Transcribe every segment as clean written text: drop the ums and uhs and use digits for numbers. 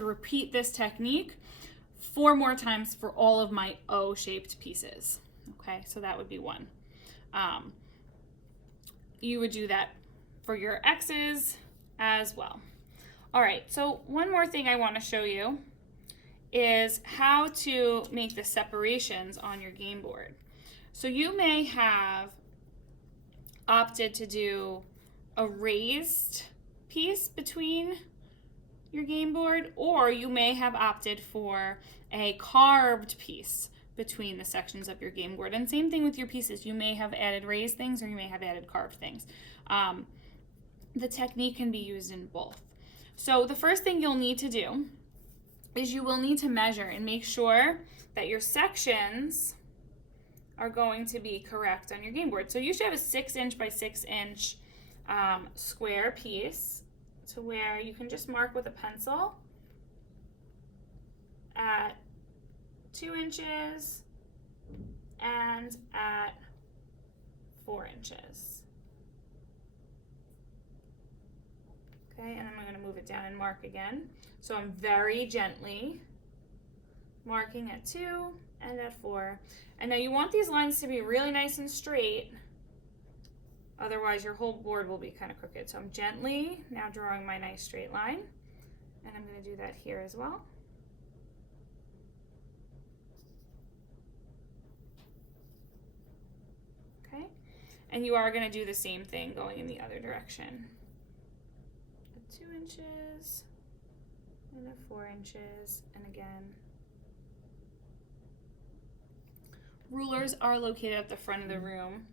repeat this technique 4 more times for all of my O-shaped pieces. Okay, so that would be 1. You would do that for your X's as well. All right, so one more thing I want to show you is how to make the separations on your game board. So you may have opted to do a raised piece between your game board, or you may have opted for a carved piece between the sections of your game board. And same thing with your pieces. You may have added raised things or you may have added carved things. The technique can be used in both. So the first thing you'll need to do is you will need to measure and make sure that your sections are going to be correct on your game board. So you should have a 6" by 6" square piece to where you can just mark with a pencil at 2 inches and at 4 inches. Okay, and then I'm going to move it down and mark again. So I'm very gently marking at 2 and at 4. And now you want these lines to be really nice and straight, otherwise your whole board will be kind of crooked. So I'm gently now drawing my nice straight line, and I'm going to do that here as well. Okay, and you are going to do the same thing going in the other direction. 2 inches and at 4 inches, and again. Rulers are located at the front of the room.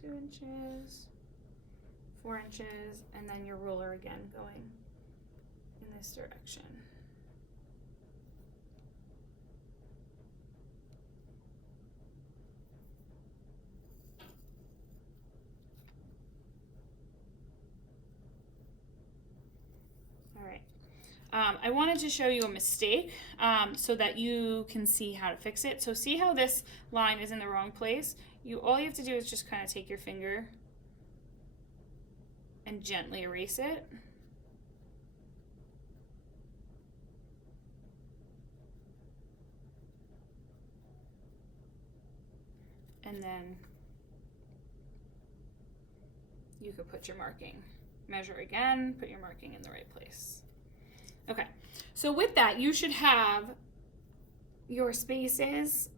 2 inches, 4 inches, and then your ruler again going in this direction. All right. I wanted to show you a mistake so that you can see how to fix it. So see how this line is in the wrong place? All you have to do is just kind of take your finger and gently erase it. And then you could put your marking. Measure again, put your marking in the right place. Okay, so with that, you should have your spaces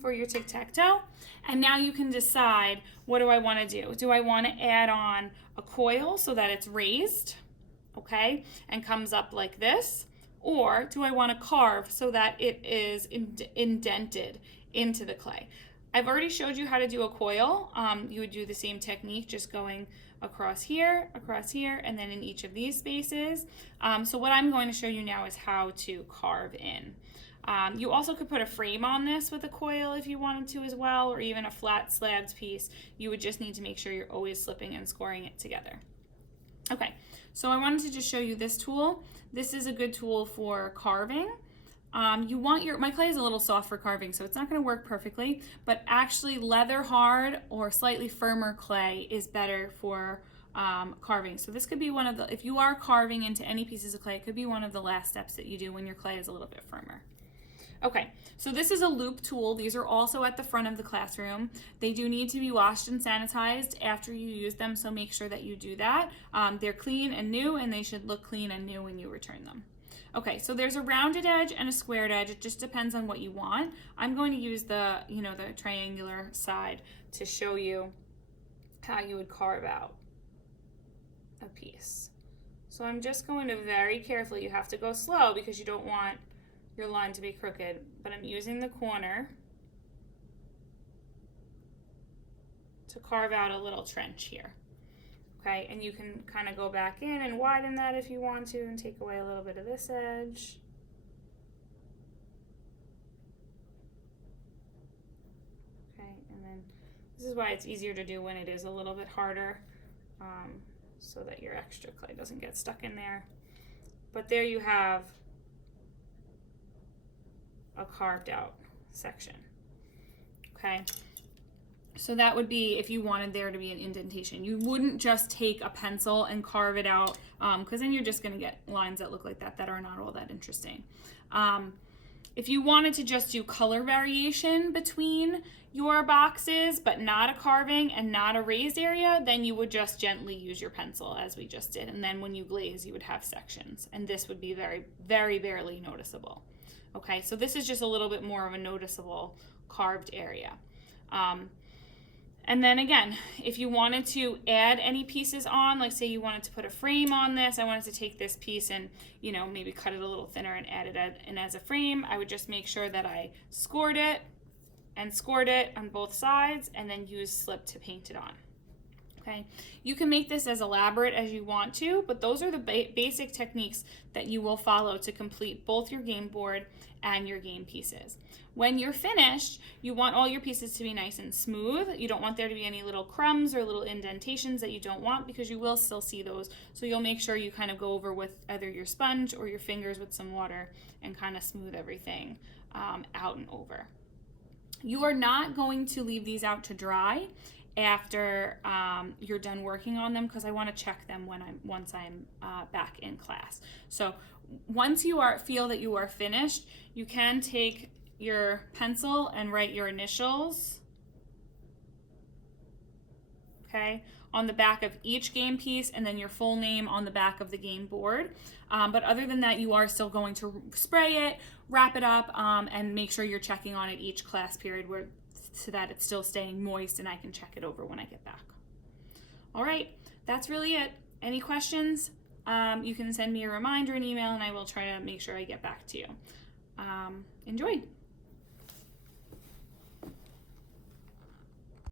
for your tic-tac-toe, and now you can decide, what do I want to do? Do I want to add on a coil so that it's raised, okay, and comes up like this, or do I want to carve so that it is indented into the clay? I've already showed you how to do a coil. You would do the same technique, just going across here, and then in each of these spaces. So what I'm going to show you now is how to carve in. You also could put a frame on this with a coil if you wanted to as well, or even a flat slabbed piece. You would just need to make sure you're always slipping and scoring it together. Okay, so I wanted to just show you this tool. This is a good tool for carving. My clay is a little soft for carving, so it's not going to work perfectly, but actually leather hard or slightly firmer clay is better for carving. So this could be one of the, if you are carving into any pieces of clay, it could be one of the last steps that you do when your clay is a little bit firmer. Okay, so this is a loop tool. These are also at the front of the classroom. They do need to be washed and sanitized after you use them, so make sure that you do that. They're clean and new, and they should look clean and new when you return them. Okay, so there's a rounded edge and a squared edge. It just depends on what you want. I'm going to use the triangular side to show you how you would carve out a piece. So I'm just going to very carefully, you have to go slow because you don't want your line to be crooked, but I'm using the corner to carve out a little trench here. Okay, and you can kind of go back in and widen that if you want to and take away a little bit of this edge. Okay, and then this is why it's easier to do when it is a little bit harder, so that your extra clay doesn't get stuck in there. But there you have a carved out section. Okay, So that would be if you wanted there to be an indentation. You wouldn't just take a pencil and carve it out, because then you're just going to get lines that look like that are not all that interesting. If you wanted to just do color variation between your boxes, but not a carving and not a raised area, then you would just gently use your pencil as we just did. And then when you glaze, you would have sections. And this would be very, very barely noticeable. Okay, so this is just a little bit more of a noticeable carved area. And then again, if you wanted to add any pieces on, like say you wanted to put a frame on this, I wanted to take this piece and, you know, maybe cut it a little thinner and add it in as a frame, I would just make sure that I scored it on both sides and then use slip to paint it on. Okay, you can make this as elaborate as you want to, but those are the basic techniques that you will follow to complete both your game board and your game pieces. When you're finished, you want all your pieces to be nice and smooth. You don't want there to be any little crumbs or little indentations that you don't want, because you will still see those. So you'll make sure you kind of go over with either your sponge or your fingers with some water and kind of smooth everything out and over. You are not going to leave these out to dry after you're done working on them, because I want to check them once I'm back in class. So once you feel that you are finished, you can take your pencil and write your initials, okay, on the back of each game piece, and then your full name on the back of the game board. But other than that, you are still going to spray it, wrap it up, and make sure you're checking on it each class period so that it's still staying moist and I can check it over when I get back. All right, that's really it. Any questions? You can send me a reminder, an email, and I will try to make sure I get back to you. Enjoy.